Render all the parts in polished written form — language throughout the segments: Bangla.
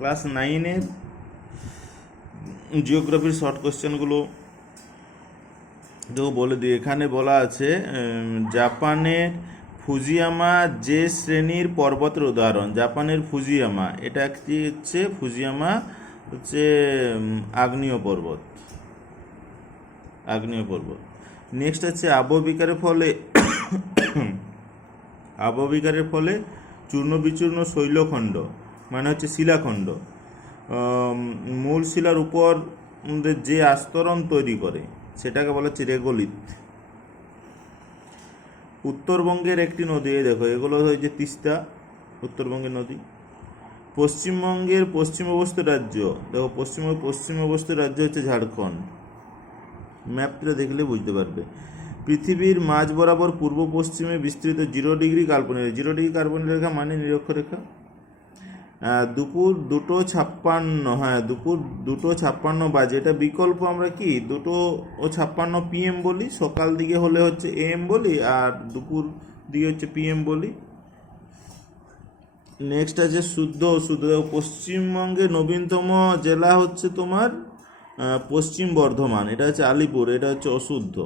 ক্লাস 9-এর জিওগ্রাফির শর্ট কোশ্চেনগুলো তো বলে দিই। এখানে বলা আছে জাপানের ফুজিয়ামা যে শ্রেণীর পর্বতের উদাহরণ। জাপানের ফুজিয়ামা, এটা একটি হচ্ছে ফুজিয়ামা হচ্ছে আগ্নেয় পর্বত। নেক্সট হচ্ছে আবহবিকারের ফলে চূর্ণ বিচূর্ণ শৈলখণ্ড মানে হচ্ছে শিলাখণ্ড মূল শিলার উপর যে আস্তরণ তৈরি করে সেটাকে বলা হচ্ছে রেগোলিথ। উত্তরবঙ্গের একটি নদী, এই দেখো এগুলো হচ্ছে তিস্তা, উত্তরবঙ্গের নদী। পশ্চিমবঙ্গের পশ্চিম অবস্থিত রাজ্য, দেখো পশ্চিম অবস্থিত রাজ্য হচ্ছে ঝাড়খণ্ড। ম্যাপটা দেখলে বুঝতে পারবে। পৃথিবীর মাঝ বরাবর পূর্ব পশ্চিমে বিস্তৃত 0 ডিগ্রি কাল্পনিক রেখা। 0 ডিগ্রি কাল্পনিক রেখা মানে নিরক্ষরেখা। দুপুর 2:56, হ্যাঁ দুপুর 2:56 বাজে, এটা বিকল্প আমরা কি 2:56 PM বলি, সকাল দিকে হলে হচ্ছে AM বলি, আর দুপুর দিকে হচ্ছে PM বলি। নেক্সট আছে শুদ্ধ অশুদ্ধ। পশ্চিমবঙ্গের নবীনতম জেলা হচ্ছে তোমার পশ্চিম বর্ধমান, এটা হচ্ছে আলিপুর, এটা হচ্ছে অশুদ্ধ।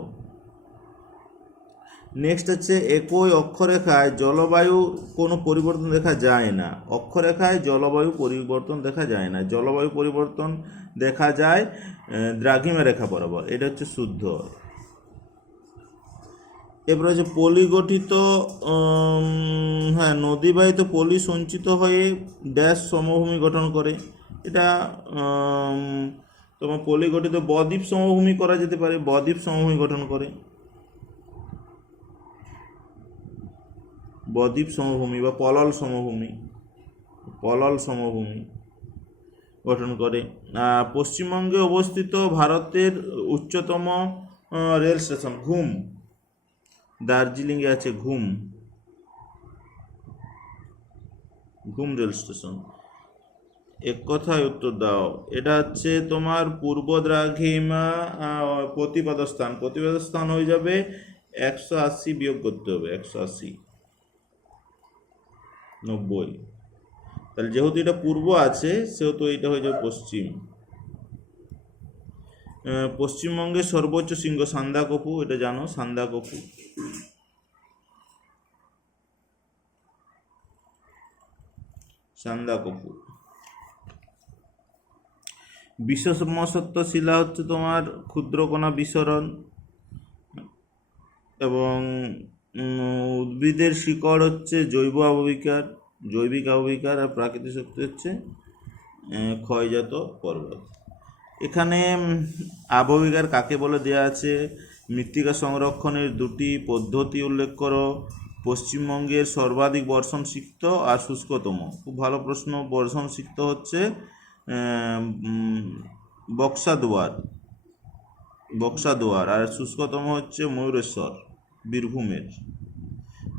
নেক্সট হচ্ছে একই অক্ষরেখায় জলবায়ু কোনো পরিবর্তন দেখা যায় না। অক্ষরেখায় জলবায়ু পরিবর্তন দেখা যায় না, জলবায়ু পরিবর্তন দেখা যায় দ্রাঘিমা রেখা বরাবর, এটা হচ্ছে শুদ্ধ। এরপরে হচ্ছে পলি গঠিত, হ্যাঁ নদীবাহিত পলি সঞ্চিত হয়ে ড্যাশ সমভূমি গঠন করে। এটা তোমার পলি গঠিত বদ্বীপ সমভূমি করা যেতে পারে, বদ্বীপ সমভূমি গঠন করে, বদ্বীপ সমভূমি বা পলল সমভূমি গঠন করে। পশ্চিমবঙ্গে অবস্থিত ভারতের উচ্চতম রেল স্টেশন ঘুম, দার্জিলিংয়ে আছে ঘুম রেল স্টেশন। এক কথায় উত্তর দাও। এটা হচ্ছে তোমার পূর্ব দ্রাঘিমা প্রতিপাদ স্থান হয়ে যাবে 180 বিয়োগ করতে হবে, 180 90। তাহলে যেহেতু এটা পূর্ব আছে সেহেতু এটা হয়ে যাবে পশ্চিম। পশ্চিমবঙ্গের সর্বোচ্চ শৃঙ্গ সান্দাকফু, এটা জানো সান্দাকফু। বিষমসত্ব শিলা হচ্ছে তোমার ক্ষুদ্রকণা বিসরণ, এবং উদ্ভিদের শিকড় হচ্ছে জৈবিক আবহবিকার, আর প্রাকৃতিক শক্তি হচ্ছে ক্ষয়জাত পর্বত। এখানে আবহবিকার কাকে বলে দেওয়া আছে। মৃত্তিকা সংরক্ষণের 2টি পদ্ধতি উল্লেখ করো। পশ্চিমবঙ্গের সর্বাধিক বর্ষণ সিক্ত আর শুষ্কতম। খুব ভালো প্রশ্ন। বর্ষণ সিক্ত হচ্ছে বক্সাদুয়ার, আর শুষ্কতম হচ্ছে ময়ূরেশ্বর, বীরভূমের।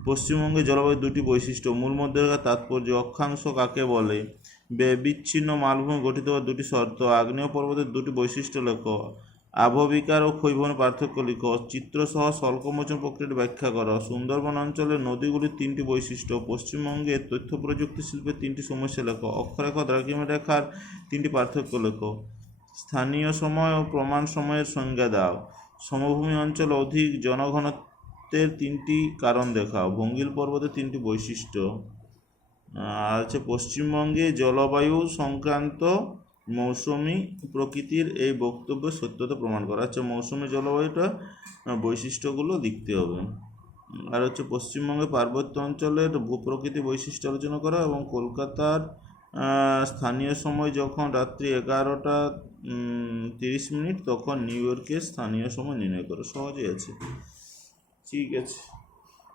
পশ্চিমবঙ্গে জলবায়ুর 2টি বৈশিষ্ট্য। মূল মধ্যরেখার তাৎপর্য। অক্ষাংশ কাকে বলে। বিচ্ছিন্ন মালভূমি গঠিত হওয়ার 2টি শর্ত। আগ্নেয় পর্বতের 2টি বৈশিষ্ট্য লেখো। আবহবিকার ও ক্ষয়ভূমির পার্থক্য লিখো। চিত্রসহ স্বল্পমোচন প্রক্রিয়াটি ব্যাখ্যা করো। সুন্দরবন অঞ্চলের নদীগুলির 3টি বৈশিষ্ট্য। পশ্চিমবঙ্গের তথ্য প্রযুক্তি শিল্পের 3টি সমস্যা লেখো। অক্ষরেখা ও দ্রাঘিমা রেখার 3টি পার্থক্য লেখো। স্থানীয় সময় ও প্রমাণ সময়ের সংজ্ঞা দাও। সমভূমি অঞ্চল অধিক জনঘনত্বের 3টি কারণ দেখাও। ভঙ্গিল পর্বতের 3টি বৈশিষ্ট্য। আর হচ্ছে পশ্চিমবঙ্গে জলবায়ু সংক্রান্ত মৌসুমি প্রকৃতির এই বক্তব্য সত্যতা প্রমাণ করা। আচ্ছা মৌসুমি জলবায়ুটা বৈশিষ্ট্যগুলো লিখতে হবে। আর হচ্ছে পশ্চিমবঙ্গে পার্বত্য অঞ্চলের ভূপ্রকৃতি বৈশিষ্ট্য আলোচনা করা, এবং কলকাতার স্থানীয় সময় যখন রাত্রি 11:30 তখন নিউ ইয়র্কের স্থানীয় সময় নির্ণয় করো। সহজেই আছে, ঠিক আছে।